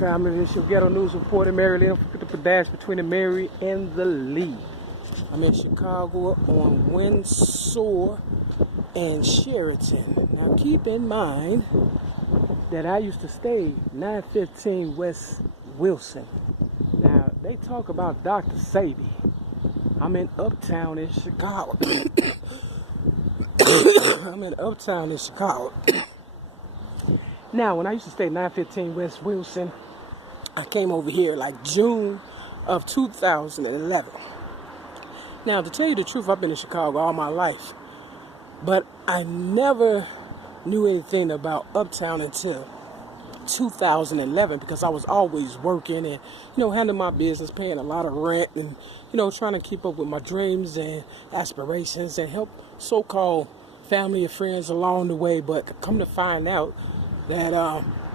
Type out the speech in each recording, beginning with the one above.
family? This is your ghetto news reporter, Mary Lynn, the pedestrian between the Mary and the Lee. I'm in Chicago on Windsor and Sheraton. Now keep in mind that I used to stay 915 West Wilson. Now they talk about Dr. Sabi. I'm in Uptown in Chicago. I'm in Uptown in Chicago. Now, when I used to stay 915 West Wilson, I came over here like June of 2011. Now, to tell you the truth, I've been in Chicago all my life, but I never knew anything about Uptown until 2011 because I was always working and, handling my business, paying a lot of rent and, trying to keep up with my dreams and aspirations and help so-called family and friends along the way. But come to find out that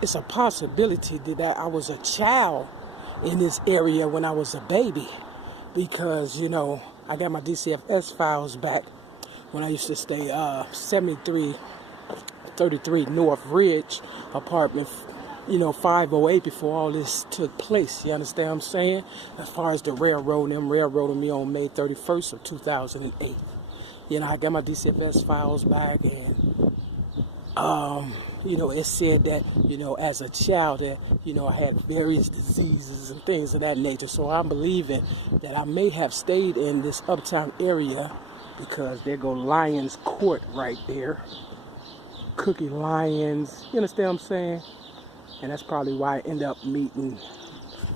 it's a possibility that I was a child in this area when I was a baby because, I got my DCFS files back when I used to stay 7333 North Ridge apartment, 508 before all this took place. You understand what I'm saying? As far as the railroad, them railroaded me on May 31st of 2008. I got my DCFS files back and it said that, as a child that, I had various diseases and things of that nature. So I'm believing that I may have stayed in this Uptown area because there go Lions Court right there. Cookie Lions, you understand what I'm saying? And that's probably why I end up meeting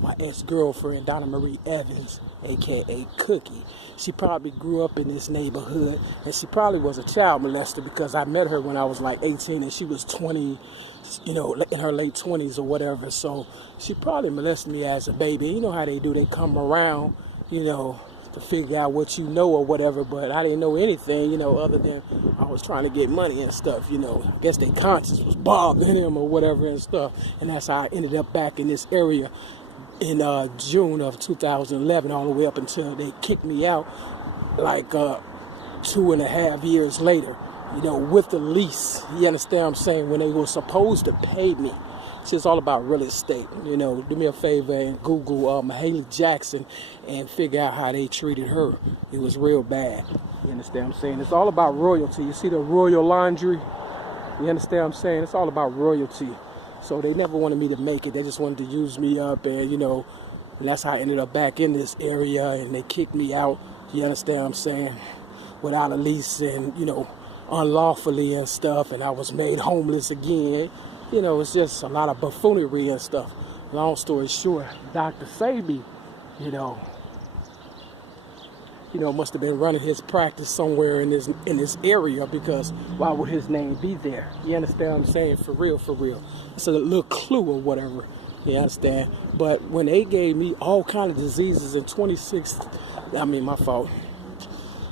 my ex-girlfriend, Donna Marie Evans, a.k.a. Cookie. She probably grew up in this neighborhood, and she probably was a child molester because I met her when I was like 18, and she was 20, in her late 20s or whatever. So she probably molested me as a baby. You know how they do. They come around, to figure out what you know or whatever, but I didn't know anything, other than I was trying to get money and stuff, I guess their conscience was bothering them or whatever and stuff, and that's how I ended up back in this area in June of 2011 all the way up until they kicked me out like 2.5 years later, with the lease. You understand what I'm saying? When they were supposed to pay me. It's just all about real estate. Do me a favor and Google Haley Jackson and figure out how they treated her. It was real bad. You understand what I'm saying? It's all about royalty. You see the royal laundry? You understand what I'm saying? It's all about royalty. So they never wanted me to make it. They just wanted to use me up and, and that's how I ended up back in this area and they kicked me out. You understand what I'm saying? Without a lease and, unlawfully and stuff. And I was made homeless again. It's just a lot of buffoonery and stuff. Long story short, Dr. Sabi, must have been running his practice somewhere in this area because why would his name be there? You understand what I'm saying? For real. It's a little clue or whatever. You understand? But when they gave me all kind of diseases in 2006,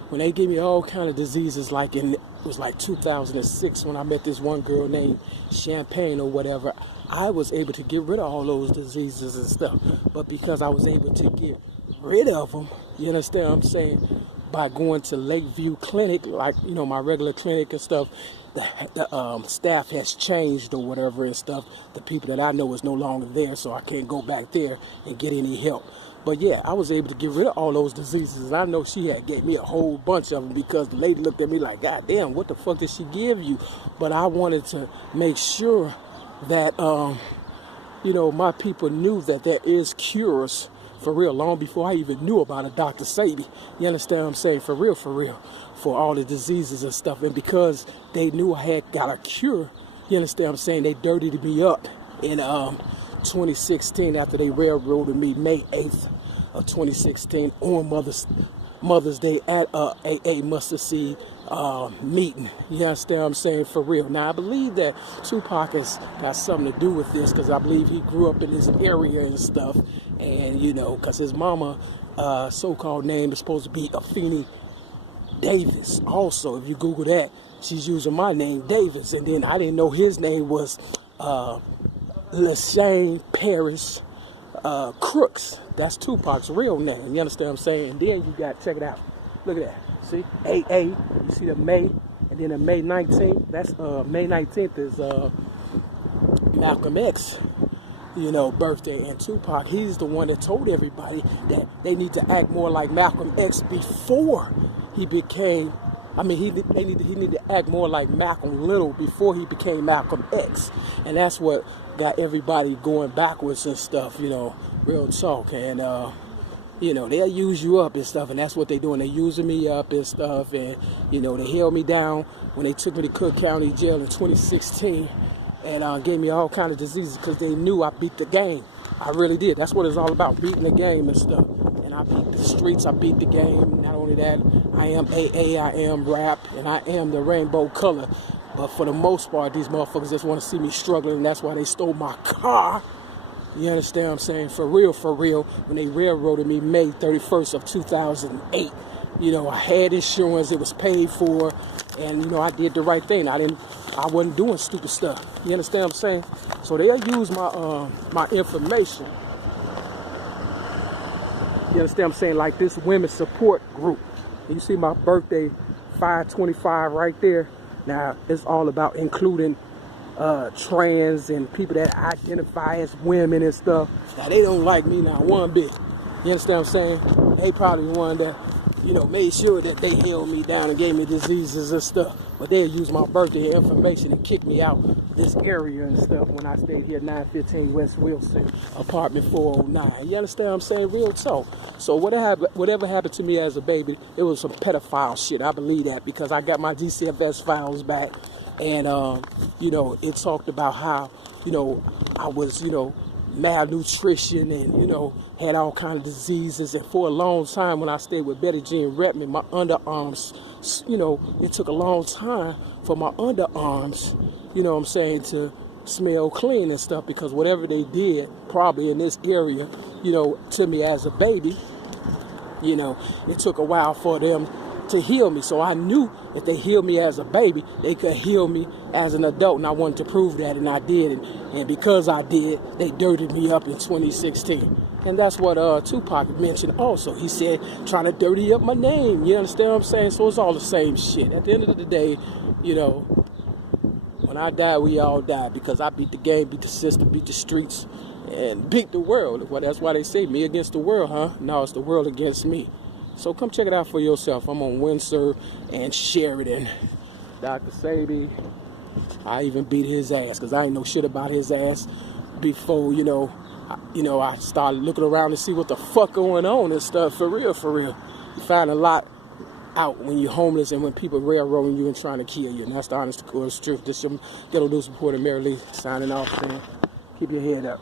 when they gave me all kind of diseases it was like 2006 when I met this one girl named Champagne or whatever, I was able to get rid of all those diseases and stuff. But because I was able to get rid of them, you understand what I'm saying, by going to Lakeview Clinic, my regular clinic and stuff, the staff has changed or whatever and stuff. The people that I know is no longer there, so I can't go back there and get any help. But yeah, I was able to get rid of all those diseases. And I know she had gave me a whole bunch of them because the lady looked at me like, God damn, what the fuck did she give you? But I wanted to make sure that, my people knew that there is cures for real, long before I even knew about a Dr. Sabi. You understand what I'm saying? For real, for all the diseases and stuff. And because they knew I had got a cure, you understand what I'm saying? They dirtied me up in 2016 after they railroaded me May 8th of 2016 on Mother's Day at AA Mustard Seed meeting. You understand what I'm saying? For real. Now, I believe that Tupac has got something to do with this because I believe he grew up in this area and stuff. And, because his mama so-called name is supposed to be Afeni Davis. Also, if you Google that, she's using my name, Davis. And then I didn't know his name was LaShane Parrish Crooks. That's Tupac's real name. You understand what I'm saying? And then you got, check it out. Look at that. See? AA. You see the May. And then the May 19th. That's May 19th is Malcolm X. birthday. And Tupac, he's the one that told everybody that they need to act more like Malcolm X before he became. I mean, he needed to act more like Malcolm Little before he became Malcolm X, and that's what got everybody going backwards and stuff. Real talk. And they'll use you up and stuff, and that's what they're doing. They're using me up and stuff, and they held me down when they took me to Cook County Jail in 2016, and gave me all kind of diseases because they knew I beat the game. I really did. That's what it's all about, beating the game and stuff. And I beat the streets, I beat the game. Not only that, I am AA, I am rap, and I am the rainbow color. But for the most part, these motherfuckers just want to see me struggling, and that's why they stole my car. You understand what I'm saying? For real, when they railroaded me May 31st of 2008. I had insurance, it was paid for, and I did the right thing. I wasn't doing stupid stuff. You understand what I'm saying? So they'll use my information. You understand what I'm saying? Like this women's support group. You see my birthday, 5/25 right there. Now, it's all about including trans and people that identify as women and stuff. Now, they don't like me now one bit. You understand what I'm saying? They probably the one that, made sure that they held me down and gave me diseases and stuff. But they'll use my birthday information and kick me out this area and stuff when I stayed here, 915 West Wilson, apartment 409. You understand what I'm saying? Real talk. So whatever happened to me as a baby, it was some pedophile shit. I believe that because I got my DCFS files back. And, it talked about how, I was, malnutrition and, had all kinds of diseases. And for a long time when I stayed with Betty Jean Redmond, my underarms, it took a long time for my underarms, to smell clean and stuff, because whatever they did probably in this area, to me as a baby, it took a while for them to heal me. So I knew if they healed me as a baby, they could heal me as an adult, and I wanted to prove that, and I did. And because I did, they dirtied me up in 2016. And that's what Tupac mentioned also. He said, trying to dirty up my name. You understand what I'm saying? So it's all the same shit. At the end of the day, when I die, we all die, because I beat the game, beat the system, beat the streets, and beat the world. Well, that's why they say me against the world, huh? No, it's the world against me. So come check it out for yourself. I'm on Windsor and Sheridan. Dr. Sabi, I even beat his ass because I ain't know shit about his ass before, I started looking around to see what the fuck going on and stuff. For real. You find a lot out when you're homeless and when people railroading you and trying to kill you. And that's the honest to course truth. This is Ghetto News reporter Mary Lee signing off, man. Keep your head up.